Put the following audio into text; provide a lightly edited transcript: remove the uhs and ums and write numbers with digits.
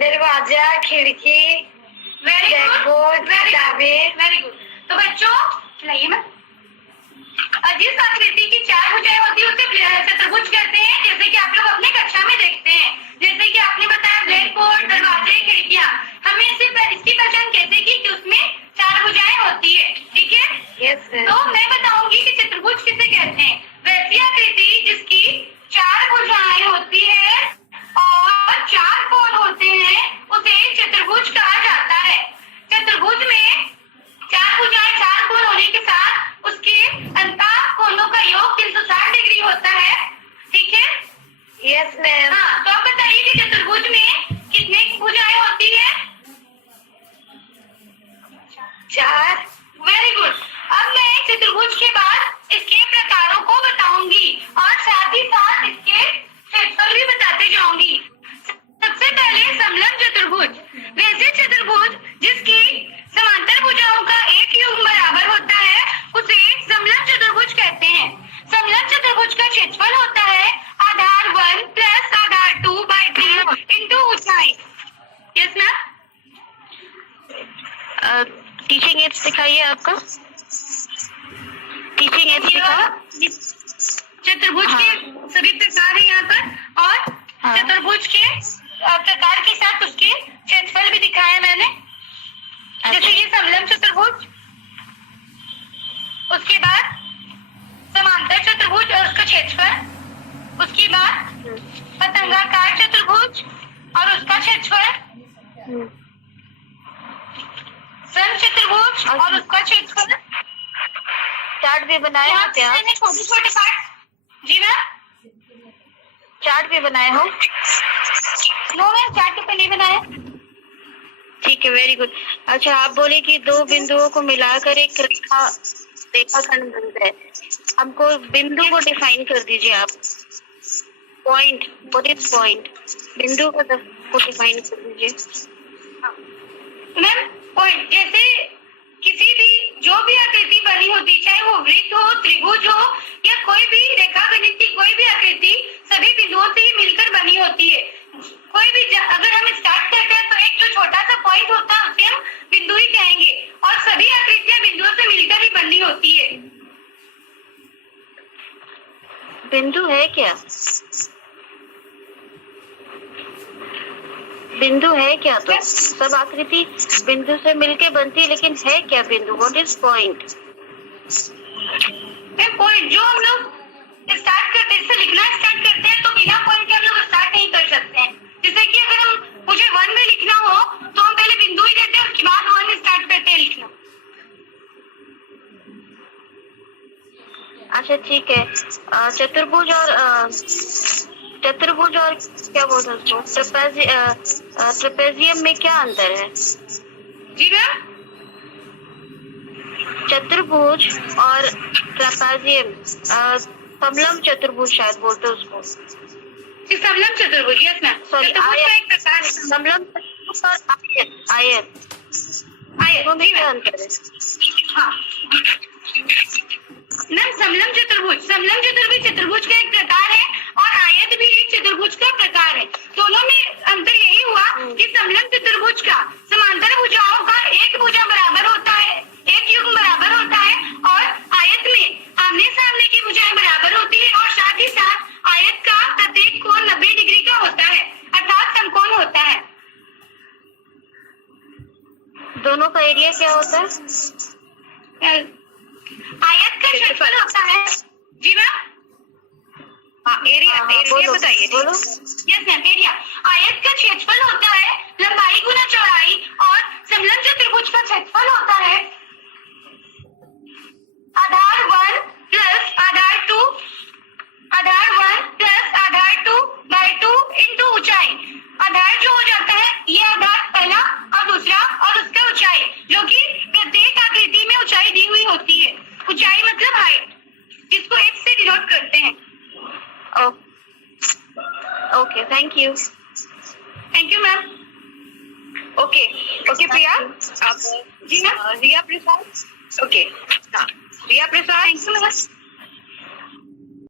दरवाजा, खिड़की, ब्लैकबोर्ड, किताबें। Very good. तो बच्चों चलाइए मैं। जिस आकृति की 4 भुजाएं होती है उसे चतुर्भुज कहते हैं, जैसे कि आप लोग अपने कक्षा में देखते हैं। जैसे कि आपने बताया ब्लैक बोर्ड, दरवाजे, खिड़कियां। हमें इसकी पहचान कैसे की कि उसमें 4 भुजाएं होती है। ठीक है? Yes sir. तो मैं बताऊंगी कि चतुर्भुज किसे कहते हैं। वैसी आकृति जिसकी 4 भुजाएं होती है और 4 कोण होते हैं उसे चतुर्भुज कहा जाता है। चतुर्भुज में 4 भुजाएं, 4 कोण होने के साथ उसके अंतः कोणों का योग 360 डिग्री होता है। ठीक है? Yes ma'am. हाँ, तो आप बताइए कि चतुर्भुज में कितनी भुजाएं होती है? 4। Very good. अब मैं चतुर्भुज के बाद इसके प्रकारों को बताऊंगी और साथ ही साथ इसके क्षेत्रफल भी बताते जाऊंगी। सबसे पहले समलंब चतुर्भुज। वैसे चतुर्भुज जिसकी समांतर भुजाओं का एक युग्म बराबर होता है उसे समलंब चतुर्भुज कहते हैं। समलंब चतुर्भुज का क्षेत्रफल होता है आधार 1 प्लस आधार 2/3 इंटू ऊंचाई। Yes ma'am. टीचिंग एड्स दिखाइए आपका। टीचिंग एड्स दिखाओ। चतुर्भुज के सभी प्रकार है यहाँ पर और चतुर्भुज के प्रकार के साथ उसके क्षेत्रफल भी दिखाया मैंने। जैसे ये समलंब चतुर्भुज, उसके बाद समांतर चतुर्भुज और उसका क्षेत्रफल, उसके बाद पतंगाकार चतुर्भुज और उसका क्षेत्रफल, चतुर्भुज और उसका क्षेत्रफल। चार्ट भी बनाए हो क्या? छोटे छोटे पार्ट। जी मैम। चार्ट भी बनाए हो? नो मैम, चार्ट तो नहीं बनाया। ठीक है, वेरी गुड। अच्छा, आप बोले कि 2 बिंदुओं को मिलाकर एक रेखाखंड बनता है। हमको बिंदु को डिफाइन कर दीजिए आप। Point, what is point? बिंदु को डिफाइन कर दीजिए। मैम पॉइंट जैसे किसी भी जो भी आकृति बनी होती, चाहे वो वृत्त हो, त्रिभुज हो या कोई भी रेखागणित की कोई भी आकृति, सभी बिंदुओं से ही मिलकर बनी होती है। कोई भी अगर हम स्टार्ट करते हैं तो एक जो छोटा सा पॉइंट होता है उसे हम बिंदु ही कहेंगे और सभी आकृतियां बिंदुओं से मिलकर ही बनी होती है। बिंदु है क्या? बिंदु है क्या? तो सब आकृति बिंदु से मिलके बनती है, लेकिन है क्या बिंदु? What is point? पॉइंट जो हम लोग स्टार्ट करते हैं, जैसे लिखना स्टार्ट करते हैं तो बिना पॉइंट के हम लोग स्टार्ट नहीं कर सकते हैं। जैसे कि अगर हम मुझे 1 में लिखना हो तो हम पहले बिंदु ही देते हैं, उसके बाद 1 स्टार्ट करते हैं लिखना। अच्छा ठीक है। चतुर्भुज और क्या बोलते हैं उसको, ट्रेपेजियम में क्या अंतर है? जी मैम। चतुर्भुज और ट्रेपेजियम, समलंब चतुर्भुज शायद बोलते हैं उसको। समलंब चतुर्भुज, यस मैम। सॉरी, एक प्रकार है समलंब चतुर्भुज और आयत में क्या अंतर है? हाँ मैम, समलंब चतुर्भुज चतुर्भुज का एक प्रकार है और आयत भी एक चतुर्भुज का प्रकार है। दोनों में अंतर यही हुआ कि समलंब चतुर्भुज का समांतर भुजाओं का एक भुजा बराबर होता है, एक युग्म बराबर होता है और आयत में आमने सामने की भुजाएं बराबर होती है और साथ ही साथ आयत का प्रत्येक कोण 90 डिग्री का होता है, अर्थात समकोण होता है। दोनों का एरिया क्या होता है? आयत का क्षेत्रफल होता है। जी मैम। हाँ, एरिया बताइए। बोलो। Yes ma'am, area. आयत का क्षेत्रफल होता है लंबाई गुना चौड़ाई और समलंब चतुर्भुज का क्षेत्रफल होता है आधार 1 प्लस आधार 2 2/2 इंटू ऊंचाई। आधार जो हो जाता है ये आधार पहला और दूसरा और उसका ऊंचाई, जो कि प्रत्येक आकृति में ऊंचाई दी हुई होती है। ऊंचाई मतलब हाइट, जिसको h से डिनोट करते हैं। Okay, thank you ma'am. Okay Priya. जी मैम। रिया प्रसाद। ओके, हाँ रिया प्रसाद।